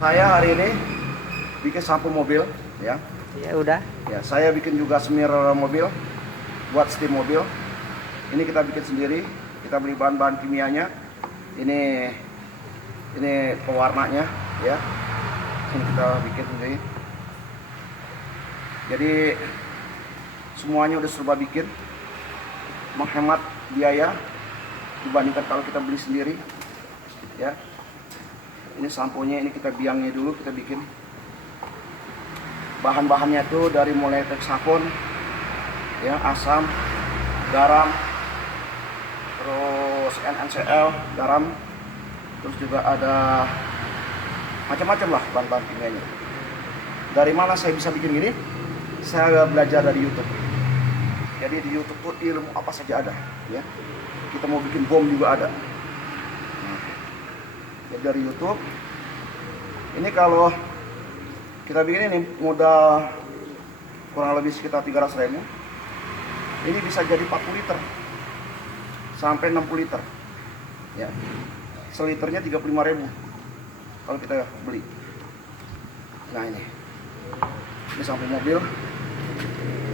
Saya hari ini bikin sampo mobil, ya. Ya udah. Ya, saya bikin juga semir mobil, buat steam mobil. Ini kita bikin sendiri. Kita beli bahan-bahan kimianya. Ini pewarnanya, ya. Ini kita bikin sendiri. Jadi semuanya udah serba bikin, menghemat biaya dibandingkan kalau kita beli sendiri, ya. Ini samponya, ini kita biangnya dulu, kita bikin. Bahan-bahannya tuh dari mulai hexagon, ya, asam, garam, terus NaCl, garam, terus juga ada macam-macam lah bahan-bahan kimianya. Dari mana saya bisa bikin gini? Saya belajar dari YouTube. Jadi di YouTube tuh ilmu apa saja ada, ya. Kita mau bikin bom juga ada. Jadi dari YouTube. Ini kalau kita bikin ini modal kurang lebih sekitar 300.000. Ini bisa jadi 40 liter sampai 60 liter, ya. Seliternya 35.000 kalau kita beli. Nah, ini sampo mobil,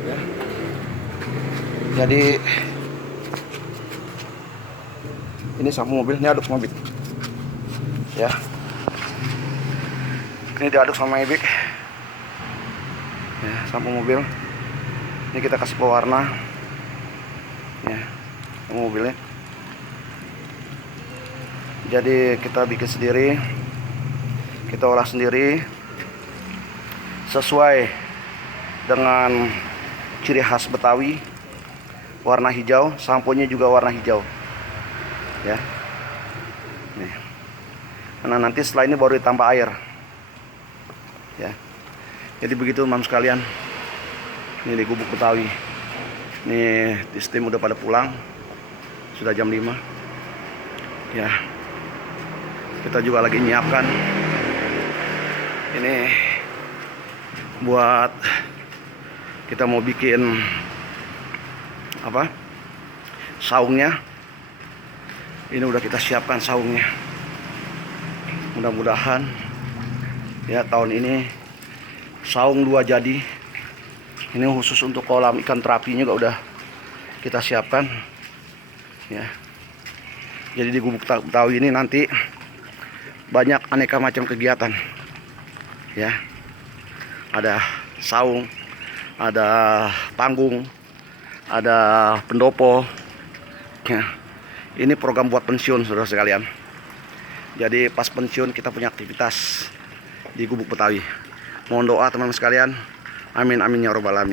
ya. Jadi ini sampo mobil, ini aduk mobil, ya. Ini diaduk sama ebik, ya, sampo mobil. Ini kita kasih pewarna, ya, mobilnya. Jadi kita bikin sendiri, kita olah sendiri sesuai dengan ciri khas Betawi. Warna hijau, samponya juga warna hijau, ya. Nih. Nah, nanti setelah ini baru ditambah air, ya. Jadi begitu mam sekalian. Ini di Gubuk Betawi. Nih di steam udah pada pulang. Sudah jam 5. Ya. Kita juga lagi nyiapkan. Ini buat kita mau bikin apa? Saungnya. Ini udah kita siapkan saungnya. Mudah-mudahan ya tahun ini saung 2 jadi. Ini khusus untuk kolam ikan terapinya juga udah kita siapkan, ya. Jadi di Gubuk Betawi ini nanti banyak aneka macam kegiatan, ya. Ada saung, ada panggung, ada pendopo, ya. Ini program buat pensiun, saudara sekalian. Jadi pas pensiun kita punya aktivitas di Gubuk Betawi. Mohon doa teman-teman sekalian. Amin amin ya robbal alamin.